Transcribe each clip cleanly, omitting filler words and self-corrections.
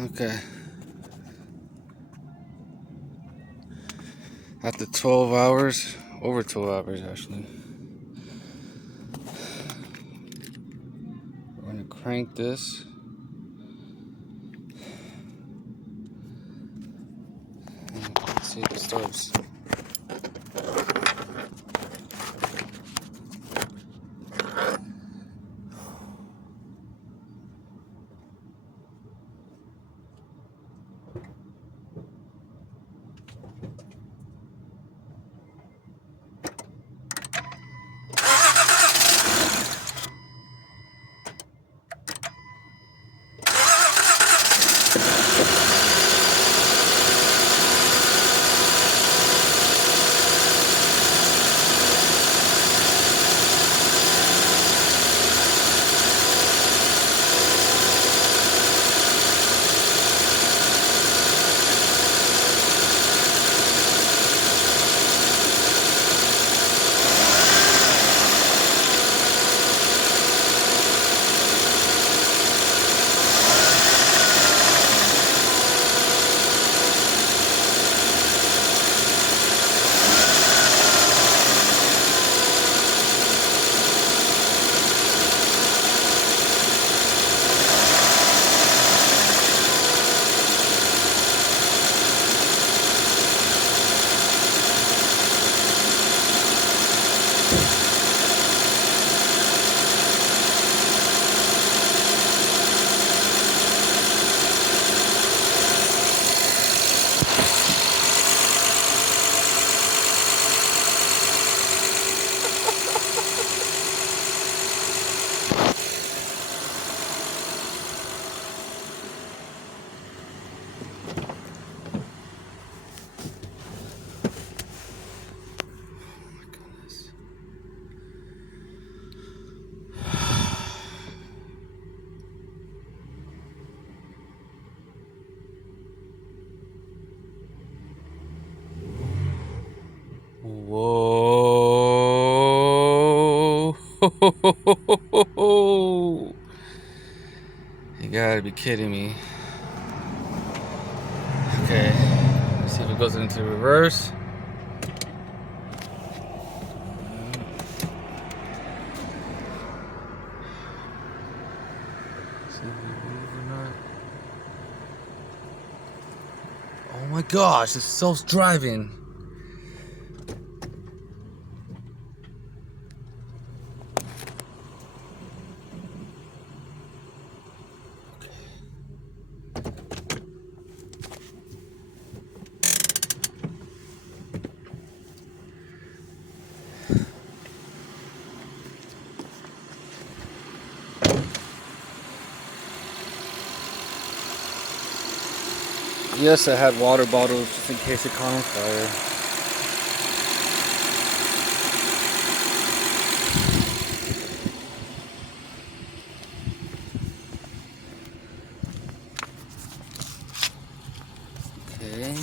Okay. After 12 hours, over 12 hours actually, we're gonna crank this. Let's see if it starts. Whoa. You gotta be kidding me. Okay. Let's see if it goes into reverse. See if we move or not. Oh my gosh, it's self-driving. Yes, I had water bottles just in case it caught on fire. Okay.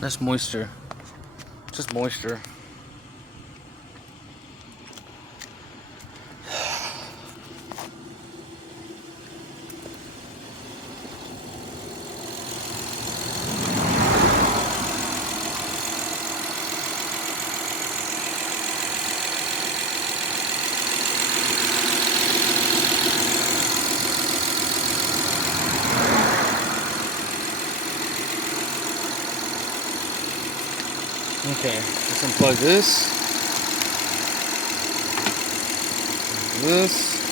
That's moisture. Just moisture. Okay, let's unplug this. This.